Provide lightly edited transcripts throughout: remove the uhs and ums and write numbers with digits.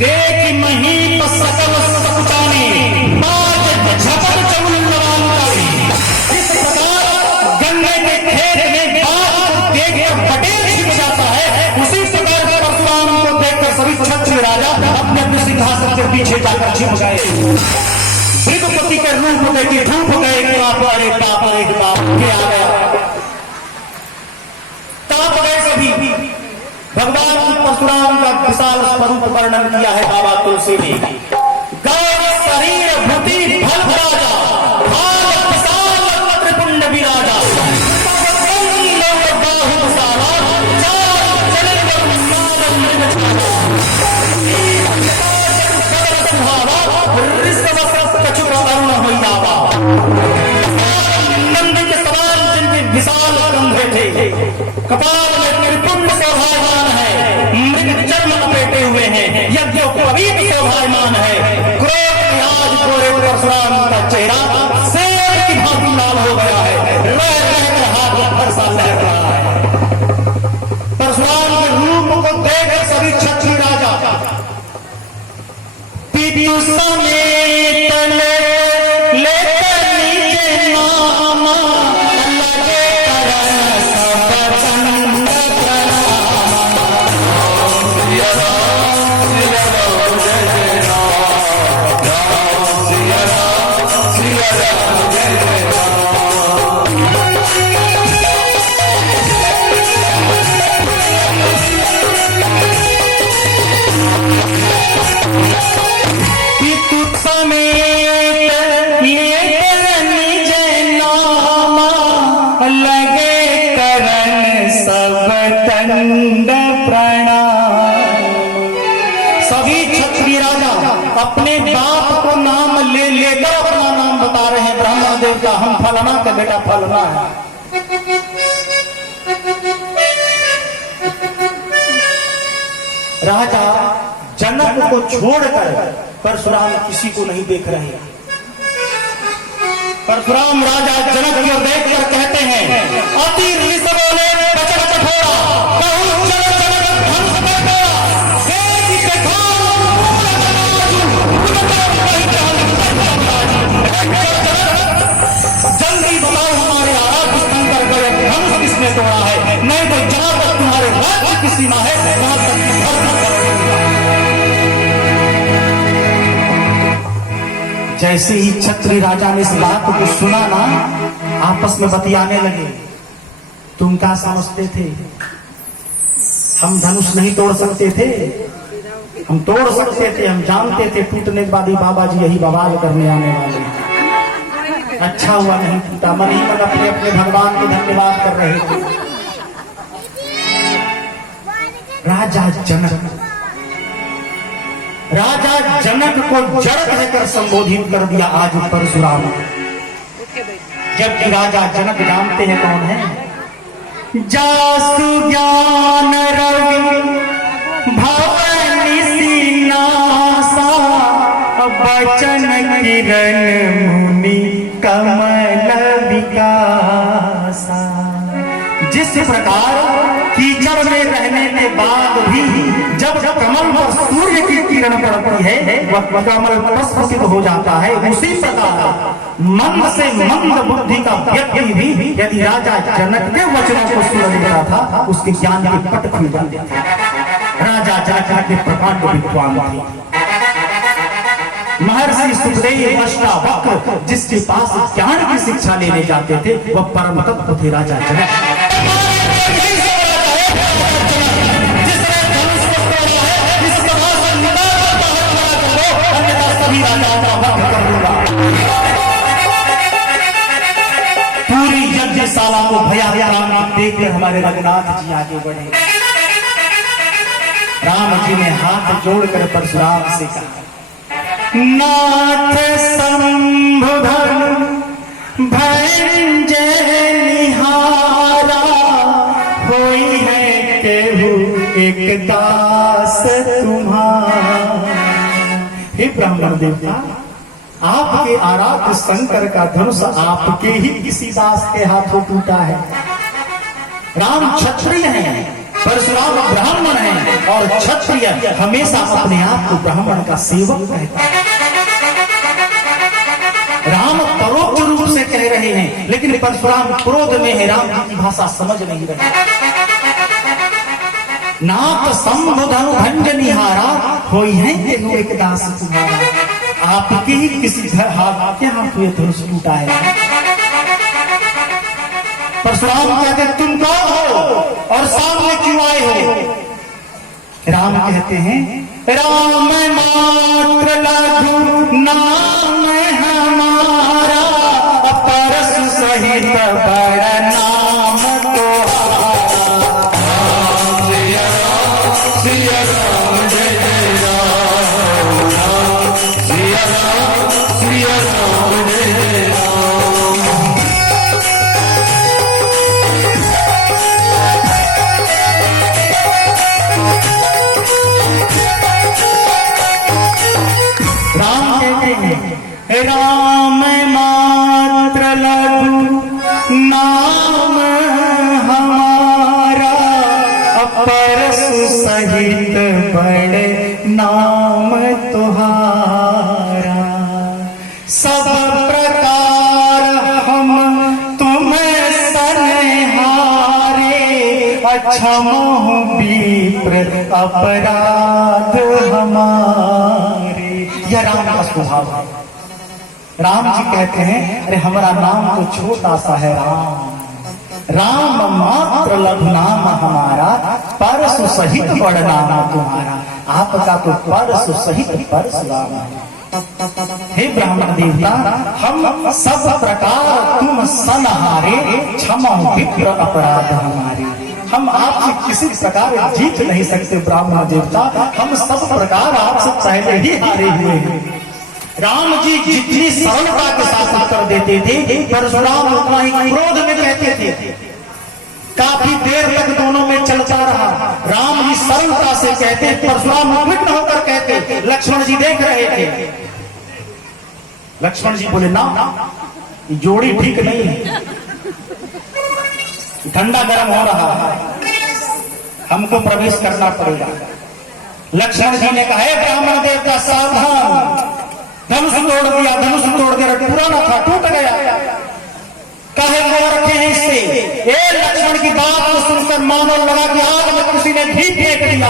देख मही सकल सकुचानी बाज झपट चउल लवानकारी। इस प्रकार गन्ने के खेत में बाज को देखकर पटेल छिप जाता है, उसी प्रकार परशुराम को देखकर सभी क्षत्रिय राजा अपने अपने सिंहासन के पीछे जाकर छिप गए। मृगपति के रूप में कि धूप गए के आ गया, ताप गए सभी। भगवान परशुराम का विशाल स्वरूप वर्णन किया है बाबा तुलसी ने। गौर शरीर भूति फल राजा, भाल विशाल त्रिपुंड विराजा, नंद के सवाल जिनके विशाल कंधे थे, कपाल में त्रिपुंड शोभायमान है, मृग चर्म लपेटे हुए हैं, यज्ञोपवीत शोभायमान है। क्रोध में आज गोरे परशुराम का चेहरा शेर की भांति लाल हो गया है, रह कर हाथ फरसा लहर रहा है। परशुराम के रूप को देखकर सभी क्षत्रिय राजा पीतु समेत लेकर नीचे नामा लगे करन सब चंद अपने बाप को नाम ले लेकर अपना नाम बता रहे हैं। ब्राह्मण देवता हम फलाना का बेटा फलाना है। राजा जनक को छोड़कर परशुराम किसी को नहीं देख रहे। परशुराम राजा जनक को देखकर कहते हैं, अति ऋष बोले बचन कठोरा, कहूं जनक जनक हंस बैठा, जल्दी बताओ हमारे आराध्य शंकर गए धनुष किसने तोड़ा है, नहीं तो जहां तक तुम्हारे राज्य की सीमा है वहां तक जैसे ही क्षत्रिय राजा ने इस बात को सुना ना, आपस में बतियाने लगे। तुम क्या समझते थे हम धनुष नहीं तोड़ सकते थे? हम तोड़ सकते थे, हम जानते थे टूटने के बाद ही बाबा जी यही बवाल करने आने वाले। अच्छा हुआ नहीं टूटा, मन ही मन अपने अपने भगवान को धन्यवाद कर रहे थे। राजा जनक को जड़ कहकर संबोधित कर दिया आज परशुराम। जबकि राजा जनक जानते हैं कौन है? जासु ज्ञान रवि भवन सिनासा, बचन किरण मुनि कमल विकासा। जिस प्रकार कीचड़ में रहने के बाद भी जब कमल पर सूर्य की किरण पड़ती है वह कमल प्रस्फुटित हो जाता है, उसी प्रकार मंद से मंद बुद्धि का व्यक्ति भी यदि राजा जनक के वचनों को सुन लेता था उसके ज्ञान के पट खुल जाते थे। राजा जनक के प्रकांड विद्वान थे। महर्षि सुखदेव अष्टावक्र जिसके पास ज्ञान की शिक्षा लेने जाते थे वह परम तत्व थे राजा जनक। पूरी यज्ञशाला को भयावह देखकर हमारे रघुनाथ जी आगे बढ़े। राम जी ने हाथ जोड़कर परशुराम से कहा, नाथ संभुधन भंजय निहारा, होई है केहू एक दास तुम्हारा। हे ब्राह्मण देवता, आपके आराध्य शंकर का धनुष आपके ही किसी दास के हाथों टूटा है। राम क्षत्रिय हैं, परशुराम ब्राह्मण है और क्षत्रिय हमेशा अपने आप को ब्राह्मण का सेवक कहता है। राम परोक्ष रूप से कह रहे हैं, लेकिन परशुराम क्रोध में है, राम की भाषा समझ नहीं रहे। नाथ संबुधनु भंज निहारा होई है तेनु एक दास तुम्हारा। आपके ही किसी घर हाथ क्या हाथ हुए धनुष टूटा है। परशुराम कहते तुम कौन हो और सामने क्यों आए हो। राम कहते हैं राम मात्र लघु नाम हमारा परस सहित बड़ नाम तुम्हारा। सिया राम जय जय राम, सिया राम सिया राम जय जय राम। राम कहते हैं राम मात्र लघु नाम हमारा परस सहित बड़े नाम तुम्हारा। सब प्रकार हम तुम्हें सनहारे अक्षमोह विप्र अपराध हमारे। यह राम का स्वभाव है। राम जी कहते हैं अरे हमारा नाम तो छोटा सा है राम, राम मात्र लघु नाम हमारा परसु सहित बड़ नाम तुम्हारा। आपका तो परसु सहित परशुराम है। हे ब्राह्मण देवता हम सब प्रकार तुम सनहारे क्षमा विप्र अपराध हमारे। हम आपसे किसी प्रकार जीत नहीं सकते ब्राह्मण देवता, हम सब प्रकार आपसे पहले ही हारे हुए हैं। राम जी जितनी सरलता के साथ उत्तर देते थे परशुराम उतना ही क्रोध में कहते थे। काफी देर तक दोनों में चलता रहा। राम जी सरलता से कहते, परशुराम उद्विग्न होकर कहते। लक्ष्मण जी देख रहे थे। लक्ष्मण जी बोले ना जोड़ी ठीक नहीं है, ठंडा गर्म हो रहा है, हमको प्रवेश करना पड़ेगा। लक्ष्मण जी ने कहा ब्राह्मण देवता सावधान, धनुष तोड़ दिया, धनुष तोड़ दिया, पुराना था टूट गया, काहे लगा रखे हैं इससे। ए लक्ष्मण की बात को सुनकर मानो लगा कि आग में किसी ने घी फेंक दिया।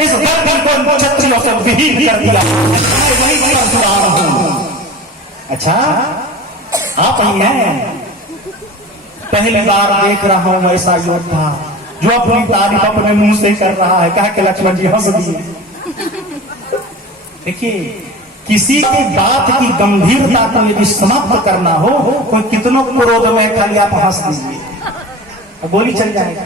इस धरती को क्षत्रियों से विहीन कर दिया। वही परशुराम हूं। अच्छा आप ही हैं। पहली बार देख रहा हूं ऐसा योद्धा जो अपनी तारीफ अपने मुंह से कर रहा है। कहा कि लक्ष्मण जी हंस दिए। देखिए किसी की बात की गंभीरता को यदि समाप्त करना हो, कोई कितनों क्रोध में खाली आप हंस दीजिए, गोली चल जाएगा।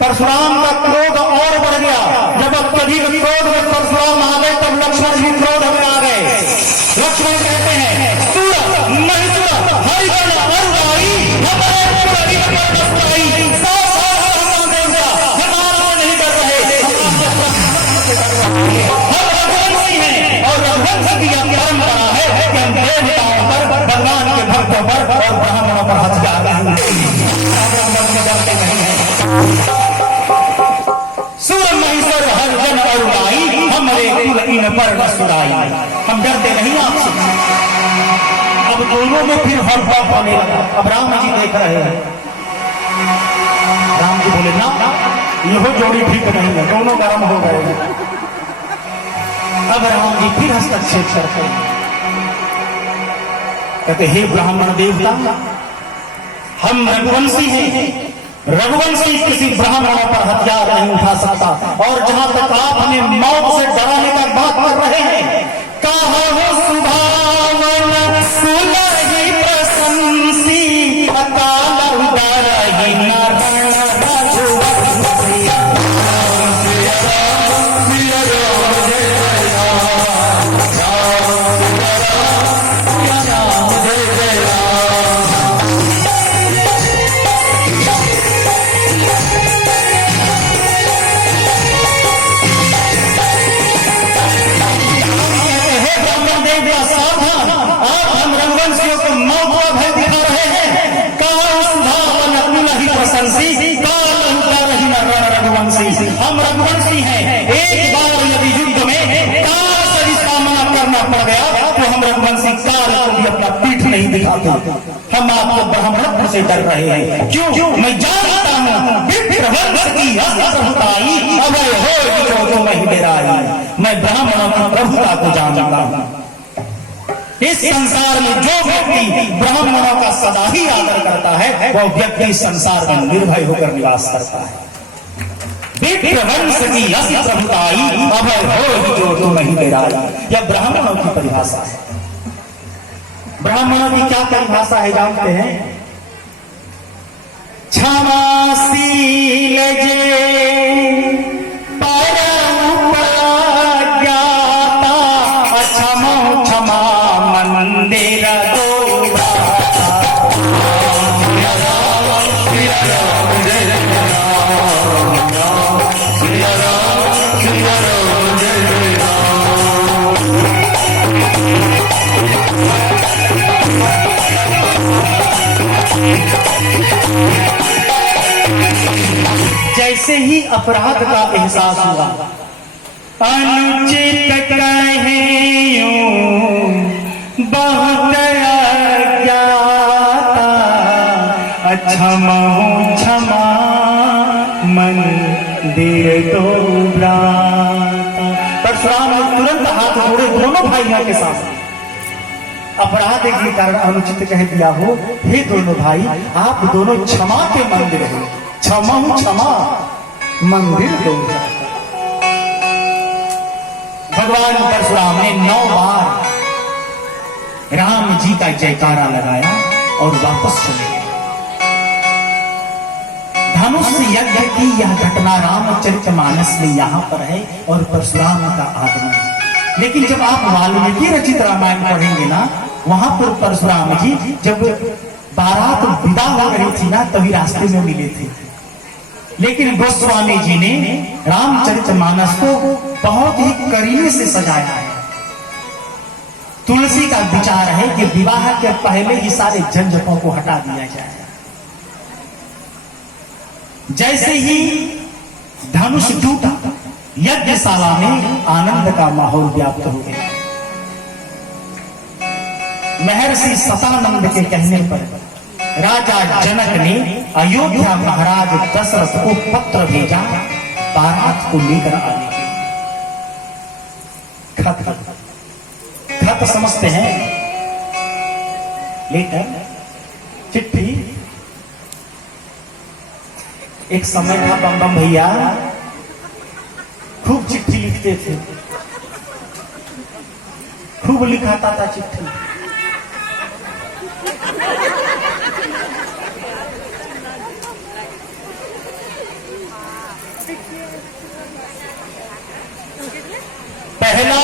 परशुराम का क्रोध और बढ़ गया। जब अत्यधिक क्रोध में परशुराम आ गए तब लक्ष्मण जी क्रोध में आ गए। लक्ष्मण कहते हैं परंपरा है कि हम देवताओं पर, भगवान के भक्तों पर और ब्राह्मणों पर हथियार डरते नहीं है। सूर महीश्वर हर जन अरुणाई, हमरे कुल इन पर न सुराई। हम डरते नहीं आपसे। अब दोनों में फिर हर बात होने लगा। अब राम जी देख रहे हैं। राम जी बोले ना यह जोड़ी ठीक नहीं है, दोनों गर्म हो गए। अब राम जी फिर हस्तक्षेप करते हैं, कहते हे ब्राह्मण देवता हम रघुवंशी हैं, रघुवंशी किसी ब्राह्मण पर हथियार नहीं उठा सकता। और जहां तक आप हमें मौत से डराने का बात कर रहे हैं, कहा हो सुभावन सुलही प्रशंसी अकाल उदारही नारायण पड़ गया तो हम रघुवंशी काल को भी अपना पीठ नहीं दिखाते। हम आपको ब्राह्मण से डर रहे हैं। क्यों? मैं जानता हूँ विप्रवंश की प्रभुताई अभय हो जो तुम्हें डेराई। मैं ब्राह्मणों की प्रभुता को जानता हूँ। इस संसार में जो व्यक्ति ब्राह्मणों का सदा ही आदर करता है वह व्यक्ति संसार में निर्भय होकर निवास करता है। विप्रवंश की प्रभुताई अभय हो जो तुम्हें डेराई। यह ब्राह्मणों की परिभाषा है। ब्राह्मणों की क्या परिभाषा है जानते हैं? क्षमाशील जे परम ज्ञाता क्षमा क्षमा मंदिर जैसे ही अपराध का एहसास हुआ, अनुचित कहे बहुत अज्ञाता क्षमा क्षमा मंदिर दो भ्राता। परशुराम ने तुरंत हाथ जोड़े दोनों भाइयों के साथ। अपराध के कारण अनुचित कह दिया हो, हे दोनों भाई आप दोनों क्षमा के मंदिर हो। क्षमा क्षमा मंदिर दो। भगवान परशुराम ने 9 बार राम जी का जयकारा लगाया और वापस चले गए। धनुष यज्ञ की यह घटना रामचरितमानस में यहां पर है और परशुराम का आगमन। लेकिन जब आप वाल्मीकि रचित रामायण पढ़ेंगे ना, वहां पर परशुराम जी जब बारात विदा हो रही थी ना, तभी रास्ते में मिले थे। लेकिन गोस्वामी जी ने रामचरितमानस को बहुत ही करीने से सजाया है। तुलसी का विचार है कि विवाह के पहले ही सारे झंझटों को हटा दिया जाए। जैसे ही धनुष टूटा, यज्ञशाला में आनंद का माहौल व्याप्त हो गया। महर्षि सतानंद के कहने पर राजा जनक ने अयोध्या महाराज दशरथ को पत्र भेजा बारात को लेकर आने के। खत समझते हैं, लेटर, चिट्ठी। एक समय था बम बम भैया खूब चिट्ठी लिखते थे, खूब लिखाता था चिट्ठी। पहला